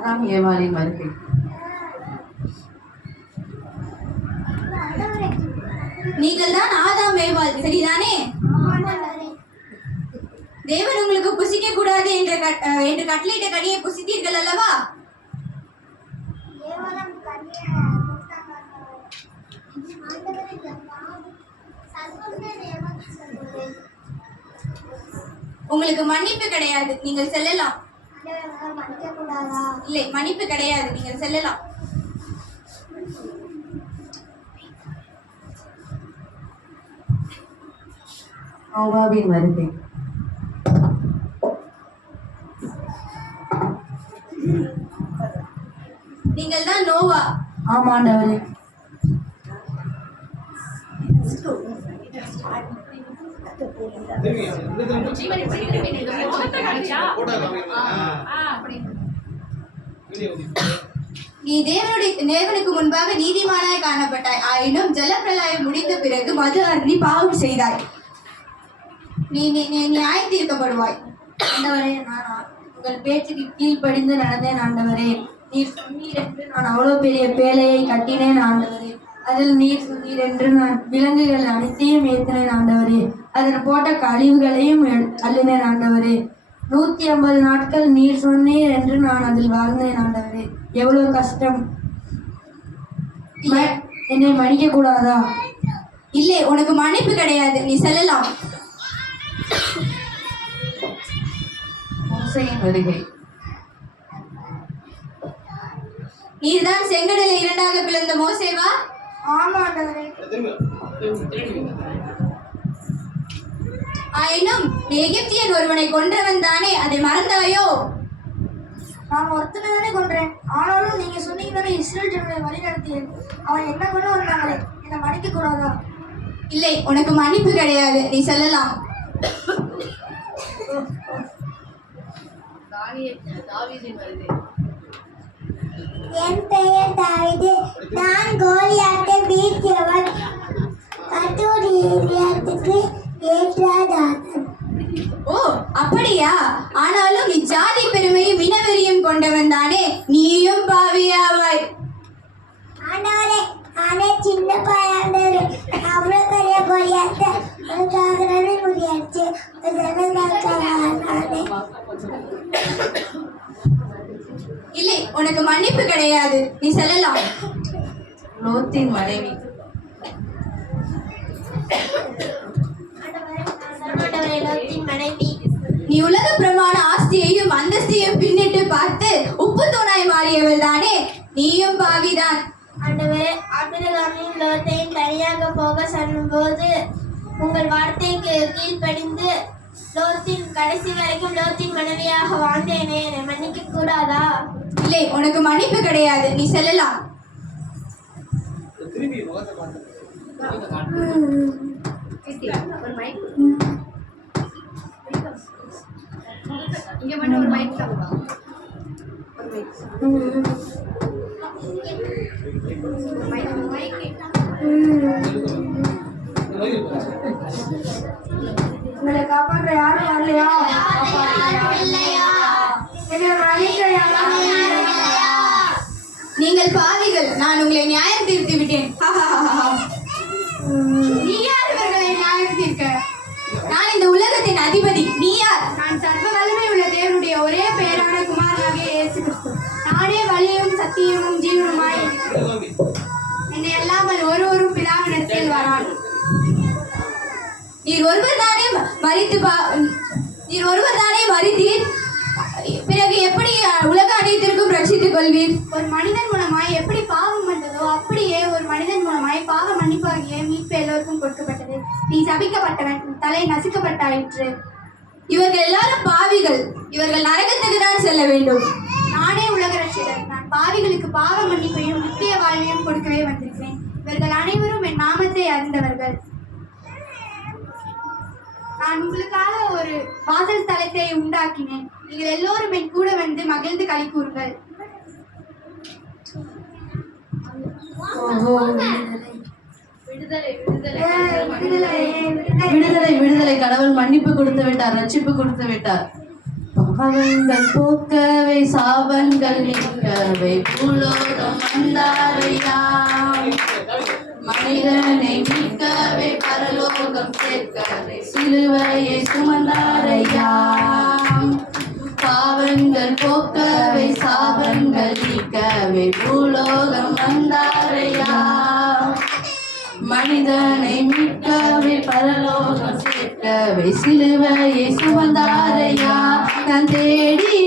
ஆதாம் ஏவாளின் வருகை. நீங்கள் தான் ஆதாம் ஏவாள், சரிதானே? தேவன் உங்களுக்கு புசிக்க கூடாது என்று கட்டளையிட்ட கனியை புசித்தீர்கள் அல்லவா? உங்களுக்கு மன்னிப்பு கிடையாது, நீங்கள் செல்லலாம். இல்லை, மன்னிப்பு கிடையாது, நீங்கள் செல்லலாம். நோவாவின் வருகை. நீங்கள் தான் நோவா? ஆமாண்டவரே. நீ தேவனுக்கு முன்பாக நீதிமானாய் காணப்பட்டாய். ஆயினும் ஜலப்பிரளயம் முடிந்த பிறகு மது அருந்தி பாவம் செய்தாய். நீ நியாயம் தீர்க்கப்படுவாய். ஆண்டவரே, நான் உங்கள் பேச்சுக்கு கீழ்ப்படிந்து நடந்தேன் ஆண்டவரே. நீர் சொன்னீர் என்று நான் அவ்வளோ பெரிய பேழையை கட்டினேன் ஆண்டவரே. அதில் நீர் சொன்னீர் என்று நான் விலங்குகள் அனைத்தையும் ஏற்றினேன் ஆண்டவரே. அதில் போட்ட கழிவுகளையும் அள்ளினேன் ஆண்டவரே. 150 நாட்கள் நீர் சொன்னீர் என்று நான் அதில் வாழ்ந்தேன் ஆண்டவரே. எவ்வளவு கஷ்டம்! என்னை மன்னிக்க கூடாதா? இல்லை, உனக்கு மன்னிப்பு கிடையாது, நீ செல்லலாம். மோசேயின் வருகை. நீர்தான் செங்கடலை 2ஆக பிளந்த மோசேவா? ஆமா ஆண்டவரே. ஆயினும் நீ எகிப்தியன் ஒருவனை கொன்றவன் தானே, அதை மறந்தாயோ? நான் ஒருத்தனை தானே கொன்றேன். ஆனாலும் நீங்க சொன்னீங்க தானே இஸ்ரேல் ஜனங்களை வழி நடத்தியேன். அவன் என்ன கொண்டு வந்தாங்களே, என்னை மன்னிக்க கூடாதா? இல்லை, உனக்கு மன்னிப்பு கிடையாது, நீ செல்லலாம். என் பெயர் தாவீது. நான் கோலியாத்தை வீழ்த்தியவன். கத்தூரியத்துக்கு ஏற்றாதாதன். ஓ, அப்படியா? ஆனாலும் நீ ஜாதி பெருமையும் இனவெறியும் கொண்டவன் தானே, நீயும் பாவியாவாய். ஆண்டவரே, நானே சின்ன பையன். அவ்வளோ பெரிய கோலியாத்தை உனக்காக முடியாச்சு. இல்லை, உனக்கு மன்னிப்பு கிடையாது, நீ செல்லலாம். லோத்தின் மனைவி. நீ உலக பிரமாண ஆஸ்தியையும் அந்தஸ்தையும் பின்னிட்டு பார்த்து உப்பு தூணாய் மாறியவள் தானே, நீயும் பாவிதான். ஆண்டவரே, ஆபிரகாமையும் லோத்தையும் தனியாக போக சொன்னபோது உங்கள் வார்த்தைக்கு கீழ்ப்படிந்து லோத்தின் கடைசி வரைக்கும் லோத்தின் மனைவியாக வாழ்ந்தேனே, என்னை மன்னிக்க கூடாதா? இல்லை, உனக்கு மன்னிப்பு கிடையாது, நீ செல்லலாம். இங்க மட்டும் ஒரு மைக் உங்களை காப்பாற்ற யாரும் வரலையா? நீங்கள் பாவிகள், நான் உங்களை நியாயம் தீர்த்து விட்டேன். நீ யார் இவர்களை நியாயம் தீர்க்க? நான் இந்த உலகத்தின் அதிபதி. நீ யார்? நான் சர்வ வல்லமை உள்ள தேவனுடைய ஒரே பெயரான குமாரனாகிய இயேசு கிறிஸ்து. நானே வழியும் சத்தியமும் ஜீவனுமாய். என்னை அல்லாமல் ஒருவரும் பிதாவினிடத்தில் வரான். நீர் ஒருவர் தானே மறித்தீர், பிறகு எப்படி உலக அனைத்திற்கும் ரட்சித்துக் கொள்வீர்? ஒரு மனிதன் மூலமாய் எப்படி பாவம் வந்ததோ அப்படியே ஒரு மனிதன் மூலமாய் பாவ மன்னிப்பாகிய மீட்பு எல்லோருக்கும் கொடுக்கப்பட்டது. நீ சபிக்கப்பட்டவன், தலை நசுக்கப்பட்டாயிற்று. இவர்கள் எல்லாரும் பாவிகள், இவர்கள் நரகத்துக்கு தான் செல்ல வேண்டும். நானே உலக ரட்சகர். நான் பாவிகளுக்கு பாவ மன்னிப்பையும் நித்திய வாழ்வையும் கொடுக்கவே வந்திருக்கிறேன். இவர்கள் அனைவரும் என் நாமத்தை அறிந்தவர்கள். நான் உங்களுக்காக ஒரு வாசல் தலத்தை உண்டாக்கினேன். நீங்கள் எல்லோரும் என் கூட வந்து மகிழ்ந்து களி கூறுங்கள். விடுதலை விடுதலை. கடவுள் மன்னிப்பு கொடுத்து விட்டார், ரட்சிப்பு கொடுத்து விட்டார். பாவங்கள் போக்கவே சாபங்கள் நீக்கவே பூலோகம் வந்தாரையா மனிதனை மீட்கவே பரலோகம் சேர்க்கவே சிலுவையை சுமந்தாரையா பாவங்கள் போக்கவே சாபங்கள் நீக்கவே பூலோகம் வந்தாரையா மனிதனை மீட்கவே பரலோகம் சேர்க்கவே சிலுவையை சுமந்தாரையா நான் தேடி